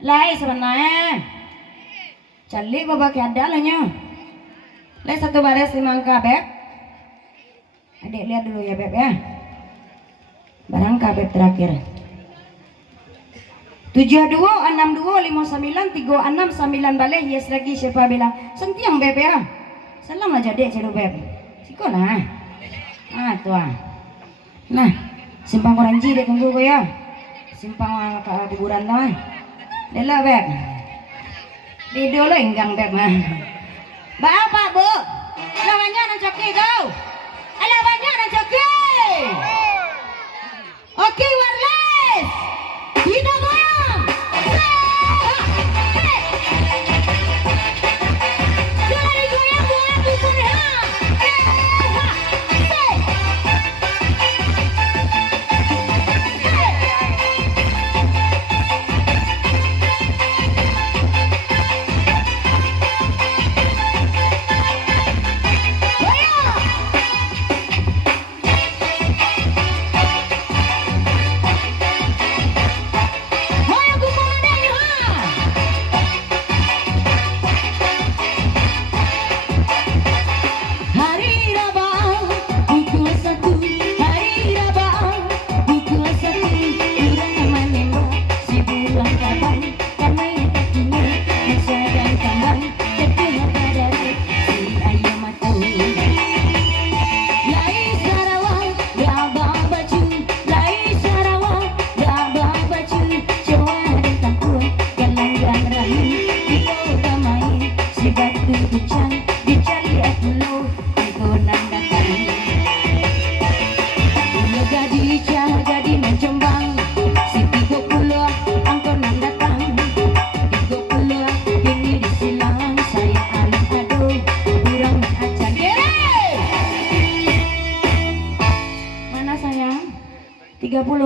Lai sebenarnya calik babak ada lah nya. Lai satu baris 5 angka beb. Adik lihat dulu ya beb ya. Barang beb terakhir. 72 62 59 36 9 balik yes lagi siapa bilang sentiang beb ya. Salam aja dek celu beb. Siko nah. Ah tua. Nah, simpang koranji dek tunggu ko ya. Simpang ke kuburan lah. Dela beb. Video lo enggang beb mah. Bapak Bu, lawannya nang coki kau. Lawannya nang coki. Oke wireless. Kita goyang. Jangan goyang buat bukan ha.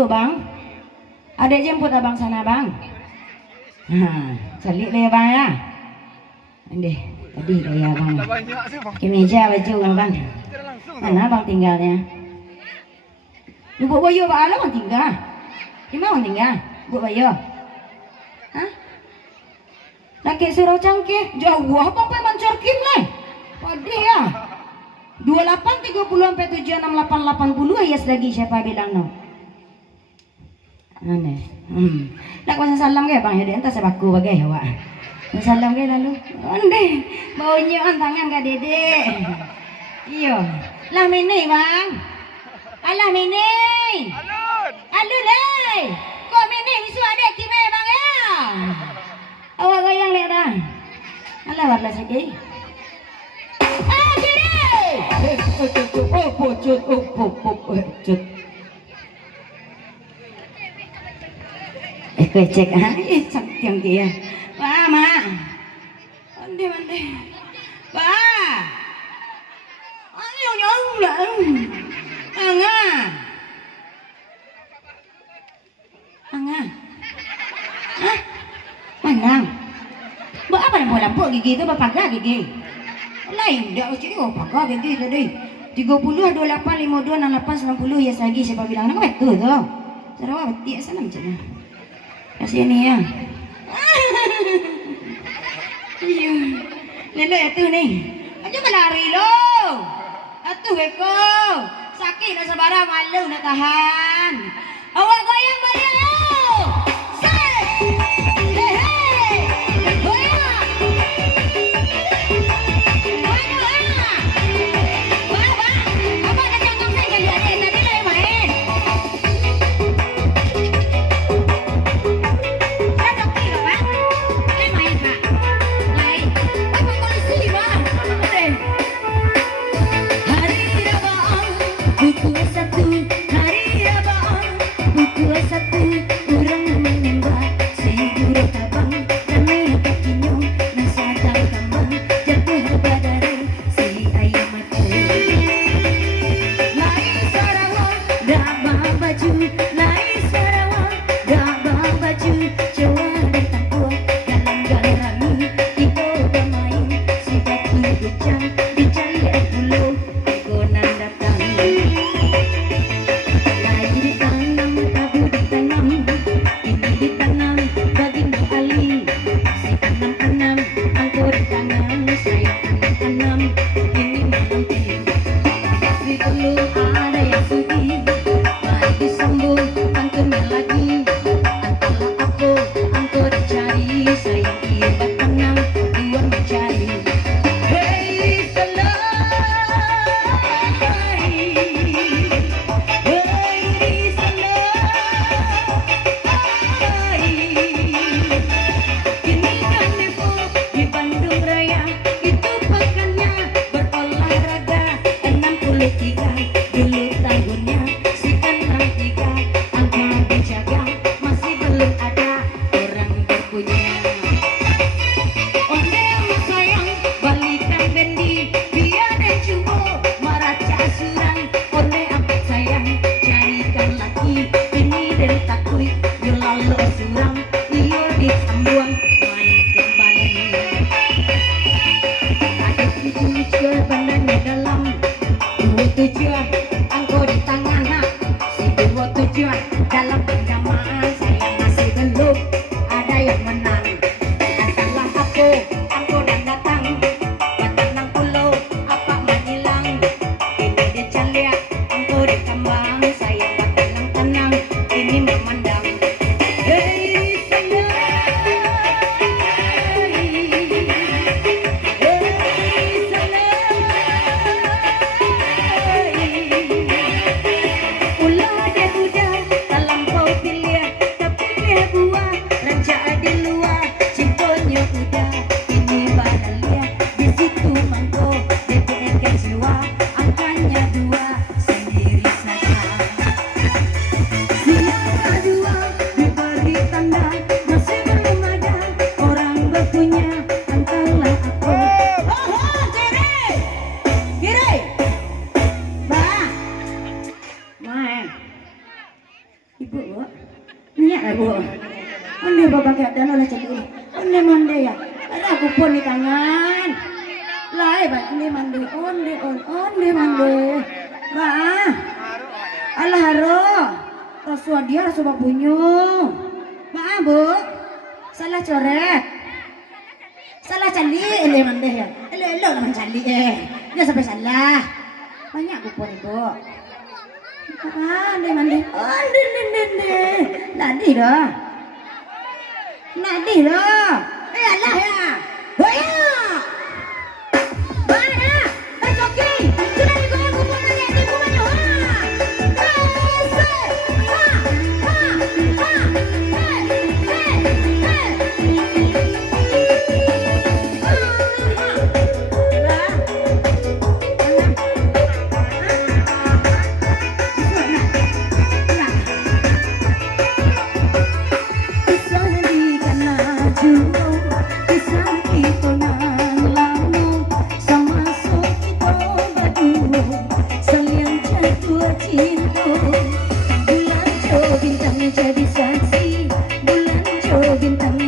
Bang, ada jemput abang sana bang. Salik le bang ya. Deh, tadi ya bang. Ke meja baju bang. Mana bang tinggalnya? Lu buat bayo bang ala bang tinggal. Di mana bang tinggal? Buat bayo. Hah? Laki surau cangkih jauh bang pe mancor kim le. Padih ya. 28 30 sampai 76 80 ya lagi siapa bilang no. Aneh. Nak kuasa salam ke bang ya dia entah sebaku bagai awak. Salam ke lalu. Ande baunya tangan ke dede. Iyo. Lah mini bang. Alah mini. Alun le. Kok mini isu ada kime bang ya. Awak goyang le dah. Alah warla sikit. Oh, pucut. Cek yang dia. Wah, ma. Mandi. Wah. Nyong lah. Anga. Hah? Manang. Buat apa lampu gigi itu bapak gigi? Lain dah cik oh pagar gigi tadi 30 28 52 68 90 ya lagi siapa bilang nak betul tu Sarawak betik sana macam mana kasih ni ya iya lele itu ni macam melari lo atuh eko sakit nak sabarang malu nak tahan awak goyang balik lo tujuan angko di tangan si dua tujuan dalam perjamaan saya masih belum ada yang menang antara aku dan datang batang pulau apa menghilang ini dia calia angko di kembang saya batang tenang ini memandang udah pun di tangan. Lai baik ni mandi on mandi. Wah. Alah haro. Rasul dia rasul babunyo. Maaf bu. Salah coret. Salah cali ele mandi ya. Ele lah mencali Dia sampai salah. Banyak bu pun ibu. Dia mandi. Oh, Nadi dah. Alah ya. Hoya. Mana? Joki. Sudah digoreng kukulan ya di kukulan. Jadi saksi bulan jo bintang